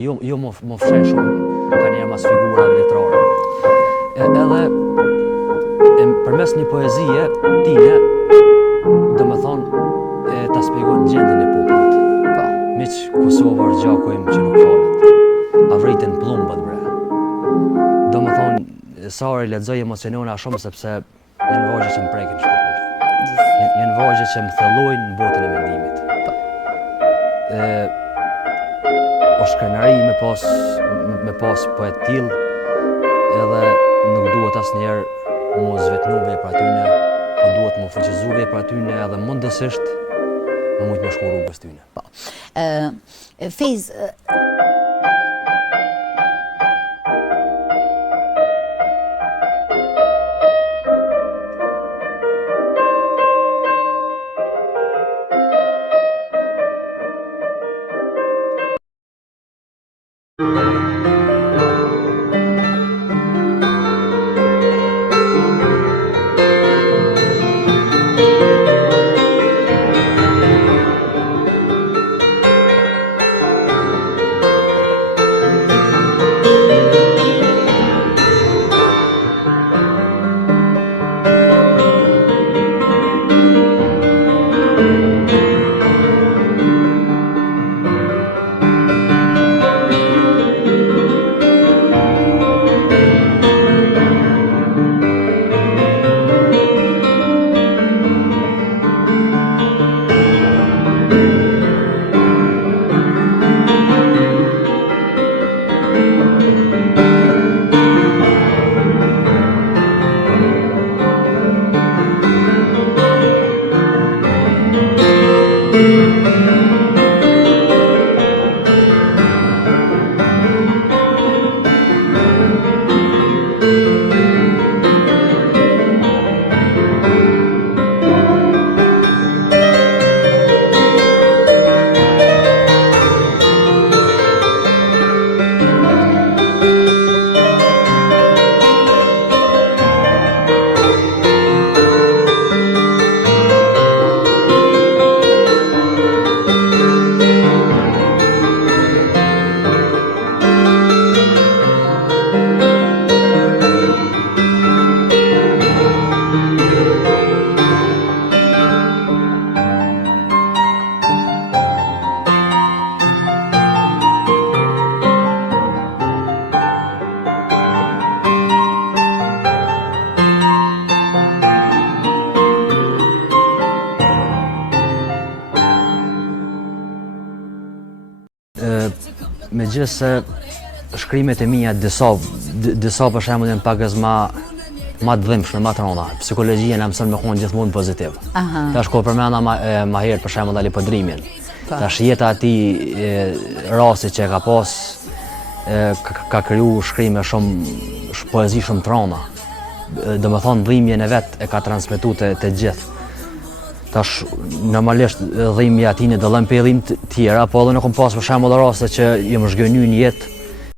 Jo më fshesh shumë ka njerë mas figurave letrare. Edhe përmes një poezie, tine, dhe me thonë, ta spjegon gjendin e popullit. Miq Kosovë gjakojmë që nuk falet. A vritin plumbët, bre. Dhe me thonë, sa i lexoj emocionona shumë sepse janë vazhje që më prekin shpirtin. Janë vazhje që më thellojnë në botën e mendimit. Është krenari me pas poet tillë, edhe nuk duhet asnjëherë mu zvetnu vepra tyne, po duhet mu fuqizu vepra tyne edhe mundësisht më mujt me shku rrugës tyne. Fejz, me gjithë se shkrimet e mia disa për shembull janë pakës ma të dhimbshme, ma të rënda. Psikologjia na mëson me qenë gjithmonë pozitiv. Tash kur përmenda ma herët për shembull Alipodrimin. Tash jeta e tij, rasti që ka pas ka kriju shkrime shumë poezi shumë të rënda. Domethënë dhimbjen e vet e ka transmetuar te gjithë. Tash normalisht dhimbja e tij në dallën pe dhimbje të tjera, po edhe në kom pas për shembull raste që jam zhgënyer në jetë